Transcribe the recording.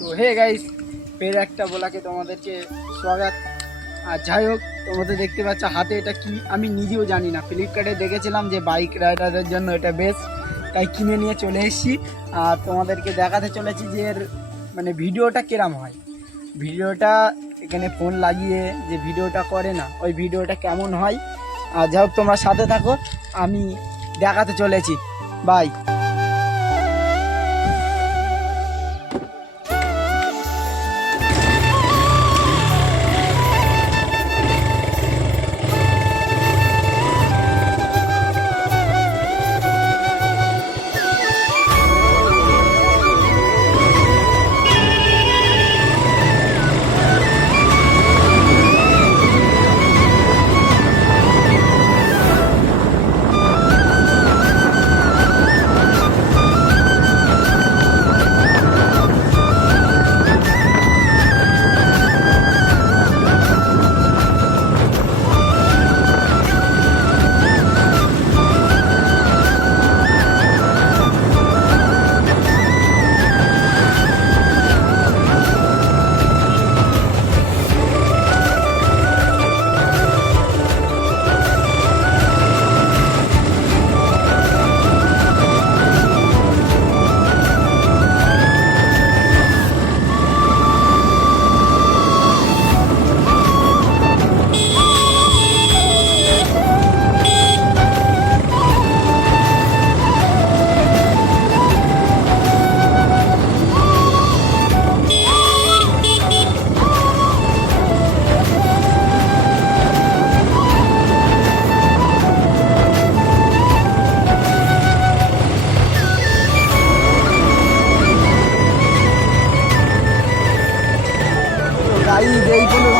তো hey guys, ফের একটা ব্লগে তোমাদেরকে স্বাগত। আর যাই হোক, তোমাদের দেখতে পাচ্ছ হাতে এটা কি আমি নিজেও জানি না। ফ্লিপকার্টে দেখেছিলাম যে বাইক রাইডারের জন্য এটা বেস্ট, তাই কিনে নিয়ে চলে এসেছি। আর তোমাদেরকে দেখাতে চলেছি যে এর মানে ভিডিওটা কিরম হয়। ভিডিওটা এখানে ফোন লাগিয়ে যে ভিডিওটা করে না, ওই ভিডিওটা কেমন হয়। আর যাই হোক, তোমরা সাথে থাকো, আমি দেখাতে চলেছি। বাই। গাইজ, এইগুলো